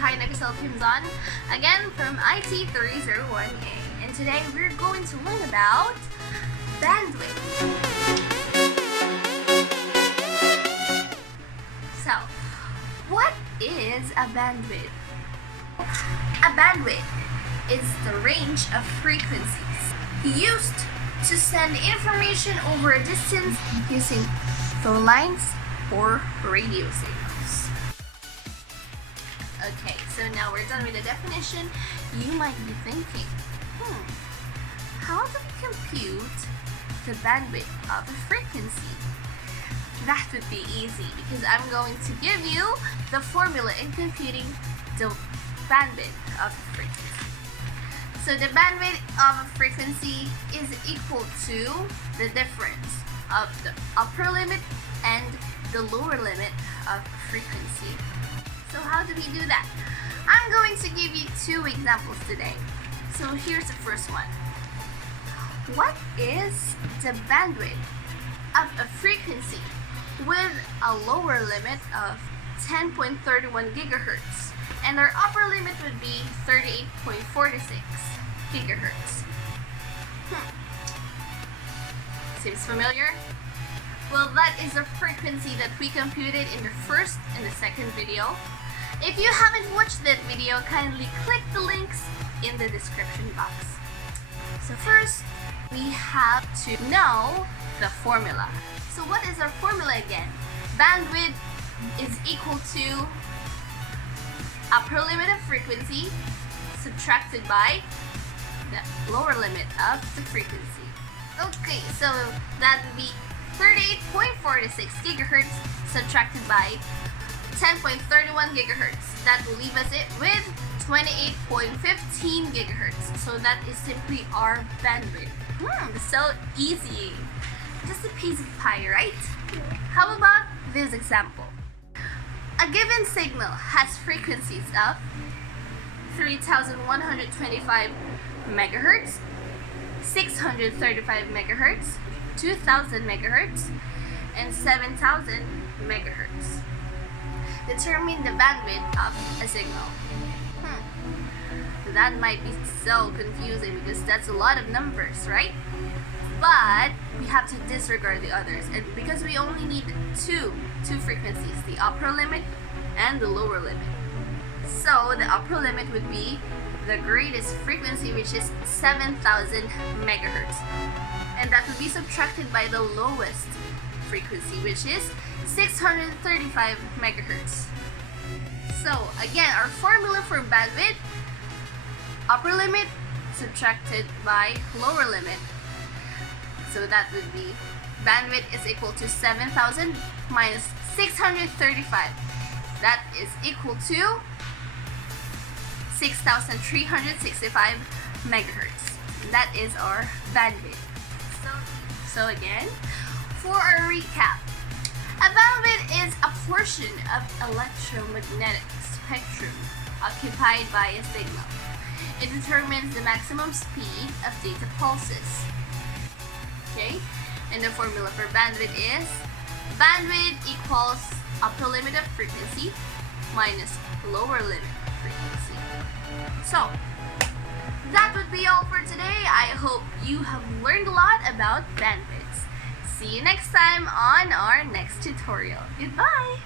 Hi Nakasel Kimzon, again from IT301A. And today we're going to learn about bandwidth. So, what is a bandwidth? A bandwidth is the range of frequencies used to send information over a distance using phone lines or radio signals. Okay, so now we're done with the definition. You might be thinking, how do we compute the bandwidth of a frequency? That would be easy because I'm going to give you the formula in computing the bandwidth of a frequency. So the bandwidth of a frequency is equal to the difference of the upper limit and the lower limit of frequency. So how do we do that? I'm going to give you two examples today. So here's the first one. What is the bandwidth of a frequency with a lower limit of 10.31 gigahertz and our upper limit would be 38.46 gigahertz? Seems familiar? Well, that is the frequency that we computed in the first and the second video. If you haven't watched that video, kindly click the links in the description box. So first, we have to know the formula. So what is our formula again? Bandwidth is equal to upper limit of frequency subtracted by the lower limit of the frequency. Okay, so that would be 38.46 gigahertz subtracted by 10.31 gigahertz. That will leave us with 28.15 gigahertz. So that is simply our bandwidth. So easy. Just a piece of pie, right? How about this example? A given signal has frequencies of 3125 megahertz, 635 megahertz, 2000 megahertz, and 7000 megahertz. Determine the bandwidth of a signal. That might be so confusing because that's a lot of numbers, right? But we have to disregard the others, and because we only need two frequencies, the upper limit and the lower limit. So the upper limit would be the greatest frequency, which is 7000 megahertz, and that would be subtracted by the lowest frequency, which is 635 megahertz. So again, our formula for bandwidth: upper limit subtracted by lower limit. So that would be bandwidth is equal to 7000 minus 635. That is equal to 6365 megahertz. That is our bandwidth. So again, for our recap, a bandwidth is a portion of electromagnetic spectrum occupied by a signal. It determines the maximum speed of data pulses. Okay, and the formula for bandwidth is bandwidth equals upper limit of frequency minus lower limit of frequency. So that would be all for today. I hope you have learned a lot about bandwidths. See you next time on our next tutorial. Goodbye!